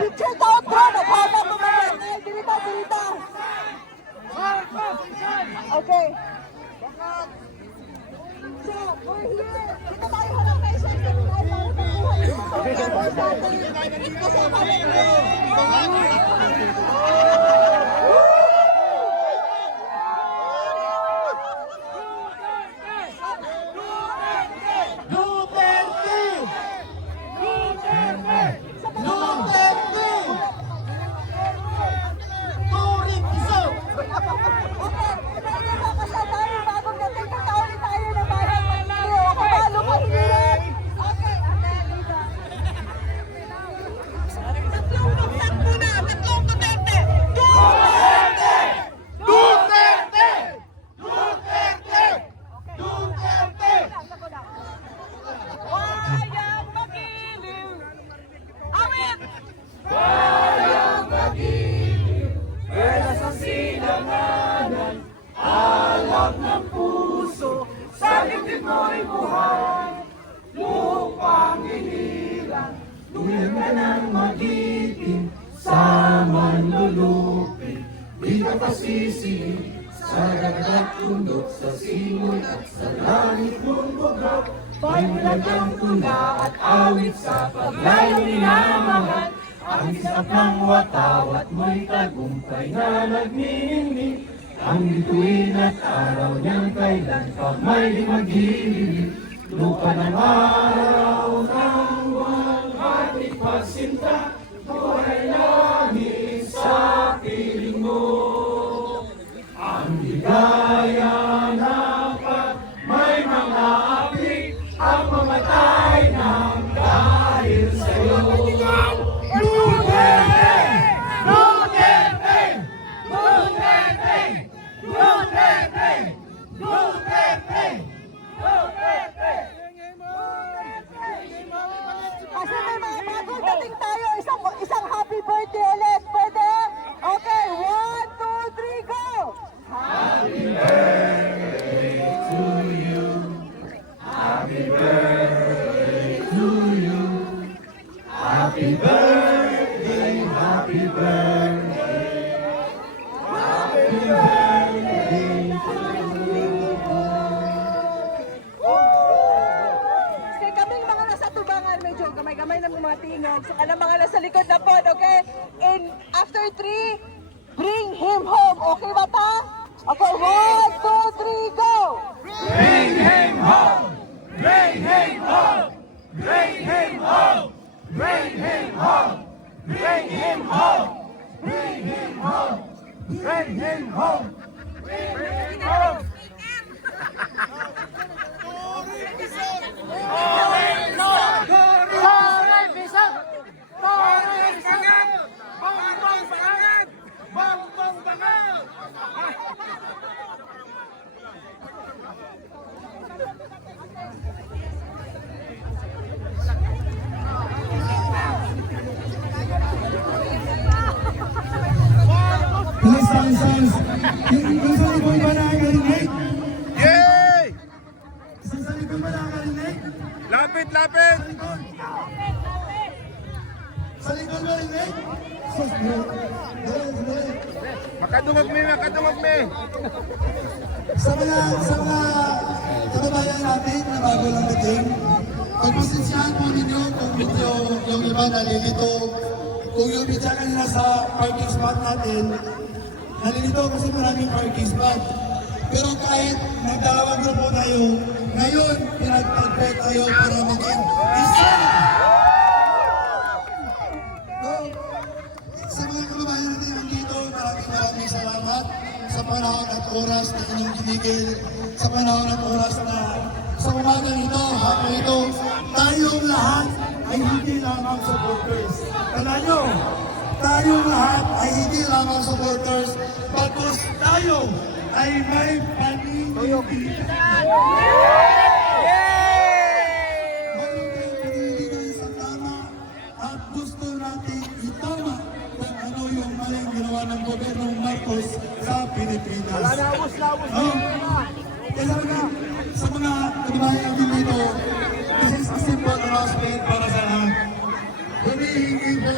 Picture down bro, naghahanap mo ba? Dilita, dilita. Okay. So, we're here. Dito tayo hanap kayo sa internet para makuha yung mga natin. Kasi kami pasisi sa dagat tundok sa simoy at sa langit mong bugok. Paglagang tula at awit sa paglayo minamahan. Ang isap ng watawat mo'y tagumpay na nagniningning. Ang bituin at araw niyang kailan pa may maghihili. Lupa ng araw ng walang pagsinta. Buhay langit sa piling mo. Ang ligaya na pag may mga api ang mamatay ng dahil sa'yo. Duterte! Duterte! Duterte! Duterte! Duterte! Duterte! kasi may mga bagong dating tayo. Isang happy birthday ulit. Pwede? Okay, 1, 2, 3, go! Happy birthday to you. Happy birthday to you. Happy birthday, happy birthday. Happy birthday to you. Kasi kaming mga nasa tubangan, medyo gamay-gamay na mga tingog. So, kanang mga nasa likod na pod, okay? And after 3, bring him home. Okay ba ta? Okay, 1, 2, 3, go! Bring him home! Bring him home! Bring him home! Bring him home! Bring him home! Bring him home! Bring him home! Bring him home! Yung sa likod ba nakakarinig? Yay! Isang sa likod ba nakakarinig? Lapit, lapit! Sa likod ba rinig? Sus, dali. Makadungog mi, makadungog mi! Sa mga kababayan natin na bago lang dating, pagpasensyahan po ninyo kung medyo yung iba nalilito, kung yung bitya kanina sa parking spot natin, nalilito kasi maraming parking spot. Pero kahit magdalawang grupo tayo, ngayon pinagpagpo tayo para maging isa. So, sa mga kababayan natin nandito, maraming salamat sa panahon at oras na inyong kinigil, sa panahon at oras na sa umaga nito, hapon ito, tayong lahat ay hindi lamang supporters. Tandaan nyo, tayong lahat ay hindi lamang supporters, bagkus tayo ay may panindigan. Mayroong panindigan sa tama at gusto natin itama kung ano yung maling ginawa ng gobyernong Marcos sa Pilipinas. Wala na, kailangan sa mga kababayan natin dito, this is a simple announcement para sa lahat. Humihingi po